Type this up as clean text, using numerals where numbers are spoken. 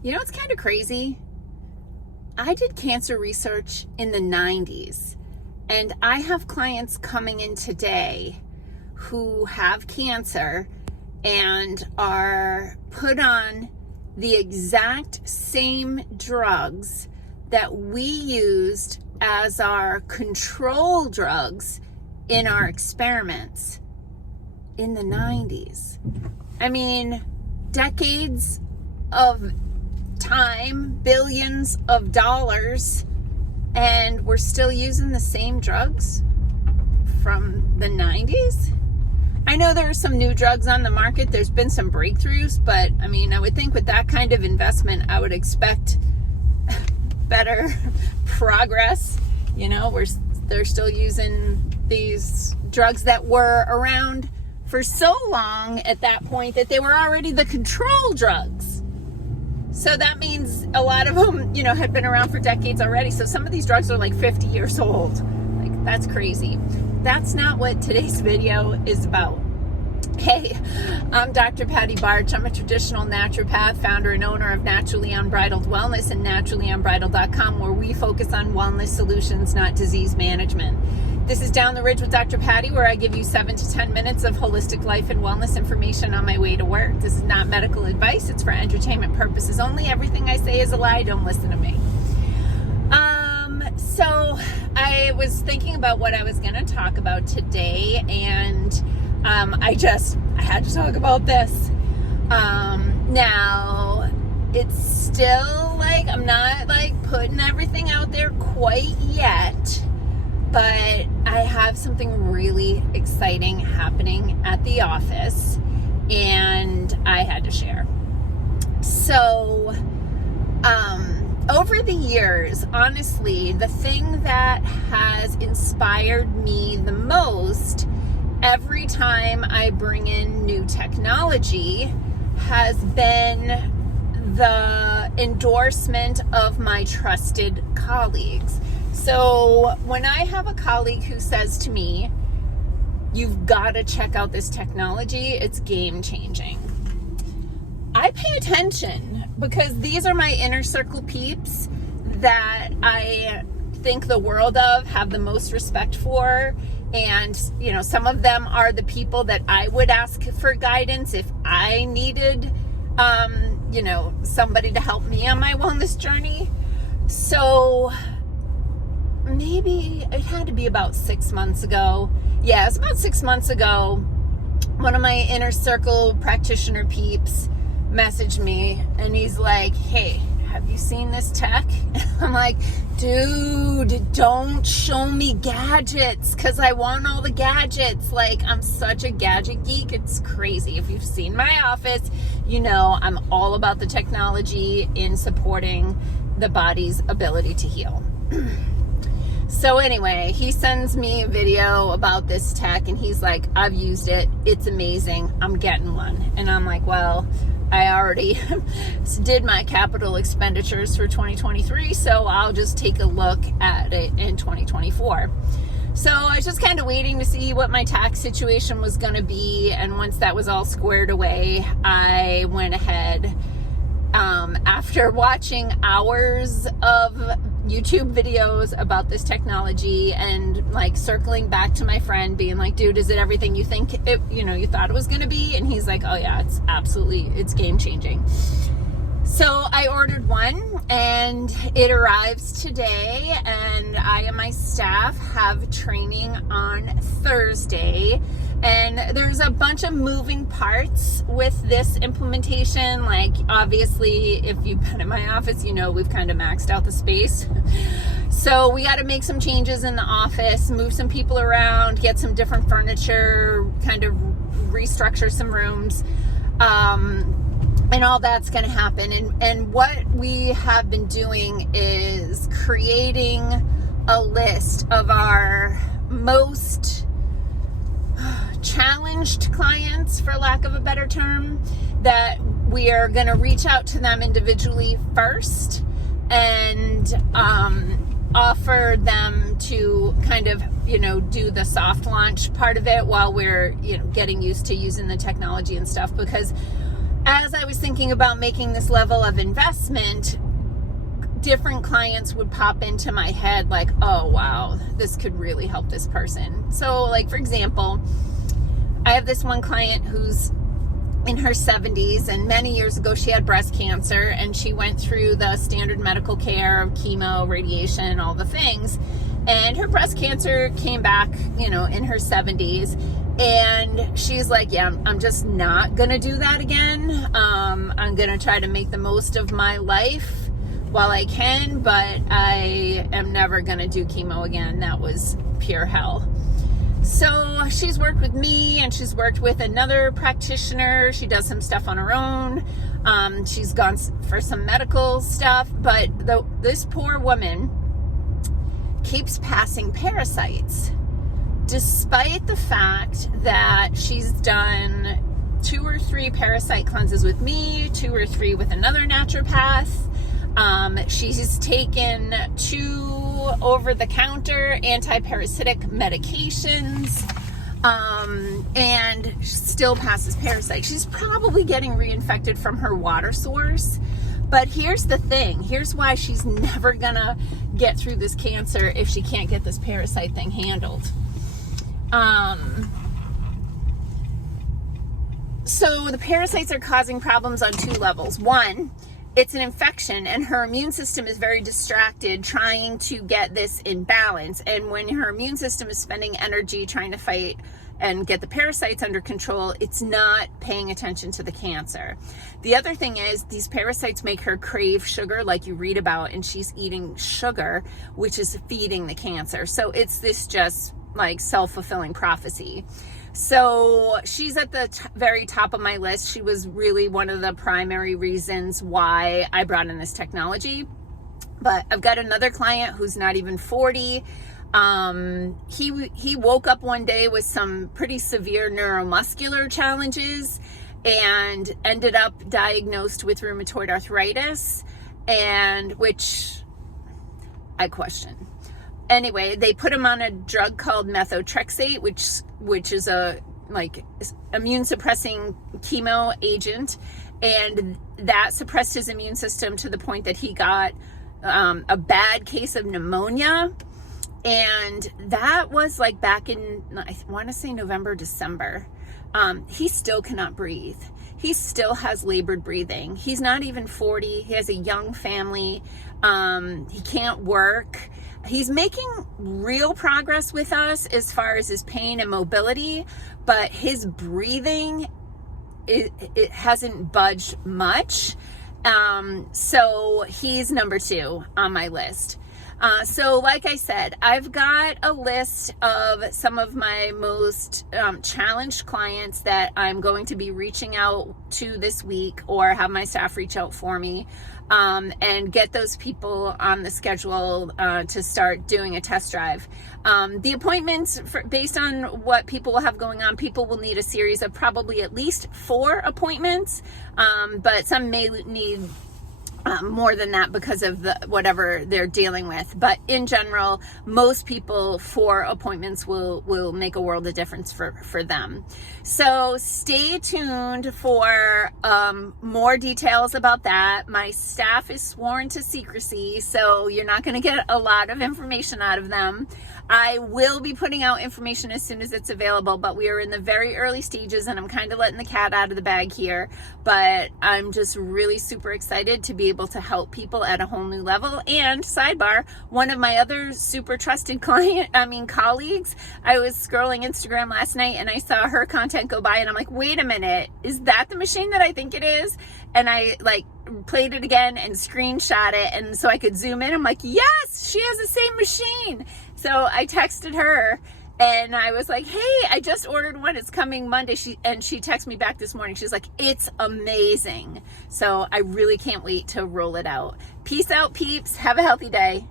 You know, it's kind of crazy. I did cancer research in the 90s, and I have clients coming in today who have cancer and are put on the exact same drugs that we used as our control drugs in our experiments in the 90s. I mean, decades of time, billions of dollars, and we're still using the same drugs from the 90s. I know there are some new drugs on the market. There's been some breakthroughs, but I mean, I would think with that kind of investment, I would expect better progress. You know, they're still using these drugs that were around for so long at that point that they were already the control drugs. So that means a lot of them, you know, had been around for decades already. So some of these drugs are like 50 years old. Like, that's crazy. That's not what today's video is about. Hey, I'm Dr. Patty Barch. I'm a traditional naturopath, founder and owner of Naturally Unbridled Wellness and naturallyunbridled.com, where we focus on wellness solutions, not disease management. This is Down the Ridge with Dr. Patty, where I give you 7 to 10 minutes of holistic life and wellness information on my way to work. This is not medical advice. It's for entertainment purposes only. Everything I say is a lie. Don't listen to me. So I was thinking about what I was going to talk about today, and I had to talk about this. Now, it's still like, I'm not like putting everything out there quite yet, but I have something really exciting happening at the office, and I had to share. So, over the years, honestly, the thing that has inspired me the most every time I bring in new technology has been the endorsement of my trusted colleagues. So when I have a colleague who says to me, "You've got to check out this technology, it's game changing," I pay attention, because these are my inner circle peeps that I think the world of, have the most respect for. And, you know, some of them are the people that I would ask for guidance if I needed, you know, somebody to help me on my wellness journey. So maybe it had to be about 6 months ago. Yeah, it's about 6 months ago. One of my inner circle practitioner peeps messaged me, and he's like, "Hey, have you seen this tech?" I'm like, "Dude, don't show me gadgets, because I want all the gadgets." Like, I'm such a gadget geek. It's crazy. If you've seen my office, you know I'm all about the technology in supporting the body's ability to heal. So anyway, he sends me a video about this tech, and he's like, "I've used it. It's amazing. I'm getting one." And I'm like, well, I already did my capital expenditures for 2023, so I'll just take a look at it in 2024. So I was just kind of waiting to see what my tax situation was going to be, and once that was all squared away, I went ahead, after watching hours of YouTube videos about this technology and like circling back to my friend being like, "Dude, is it everything you think it, you thought it was going to be?" And he's like, "Oh yeah, it's game changing." So I ordered one, and it arrives today, and I and my staff have training on Thursday. And there's a bunch of moving parts with this implementation. Like, obviously, if you've been in my office, you know we've kind of maxed out the space. So we got to make some changes in the office, move some people around, get some different furniture, kind of restructure some rooms. And all that's going to happen. And what we have been doing is creating a list of our most challenged clients, for lack of a better term, that we are going to reach out to them individually first and offer them to kind of, do the soft launch part of it while we're, getting used to using the technology and stuff. Because as I was thinking about making this level of investment, different clients would pop into my head like, oh wow, this could really help this person. So like, for example, I have this one client who's in her 70s, and many years ago she had breast cancer, and she went through the standard medical care of chemo, radiation, all the things, and her breast cancer came back, in her 70s. And she's like, yeah, I'm just not gonna do that again. I'm gonna try to make the most of my life while I can, but I am never gonna do chemo again. That was pure hell. So she's worked with me, and she's worked with another practitioner. She does some stuff on her own. She's gone for some medical stuff, but this poor woman keeps passing parasites, despite the fact that she's done 2 or 3 parasite cleanses with me, 2 or 3 with another naturopath. She's taken 2 over-the-counter anti-parasitic medications, and still passes parasites. She's probably getting reinfected from her water source. But here's the thing. Here's why she's never gonna get through this cancer if she can't get this parasite thing handled. So the parasites are causing problems on 2 levels. One, it's an infection, and her immune system is very distracted trying to get this in balance. And when her immune system is spending energy trying to fight and get the parasites under control, it's not paying attention to the cancer. The other thing is, these parasites make her crave sugar, like you read about, and she's eating sugar, which is feeding the cancer. So it's this just like self-fulfilling prophecy. So she's at the very top of my list. She was really one of the primary reasons why I brought in this technology. But I've got another client who's not even 40. He woke up one day with some pretty severe neuromuscular challenges and ended up diagnosed with rheumatoid arthritis, and which I question. Anyway, they put him on a drug called methotrexate, which is a like immune suppressing chemo agent, and that suppressed his immune system to the point that he got a bad case of pneumonia. And that was like back in, I want to say November, December. He still cannot breathe. He still has labored breathing. He's not even 40. He has a young family. He can't work. He's making real progress with us as far as his pain and mobility, but his breathing, it hasn't budged much. So he's number 2 on my list. So like I said, I've got a list of some of my most challenged clients that I'm going to be reaching out to this week, or have my staff reach out for me, and get those people on the schedule to start doing a test drive. The appointments, based on what people will have going on, people will need a series of probably at least 4 appointments, but some may need more than that because of whatever they're dealing with. But in general, most people, 4 appointments will make a world of difference for them. So stay tuned for more details about that. My staff is sworn to secrecy, so you're not going to get a lot of information out of them. I will be putting out information as soon as it's available, but we are in the very early stages, and I'm kind of letting the cat out of the bag here. But I'm just really super excited to be able to help people at a whole new level. And sidebar, one of my other super trusted colleagues, I was scrolling Instagram last night and I saw her content go by, and I'm like, wait a minute, is that the machine that I think it is? And I played it again and screenshot it, and so I could zoom in. I'm like, yes, she has the same machine. So I texted her and I was like, hey, I just ordered one. It's coming Monday. She texted me back this morning. She's like, it's amazing. So I really can't wait to roll it out. Peace out, peeps. Have a healthy day.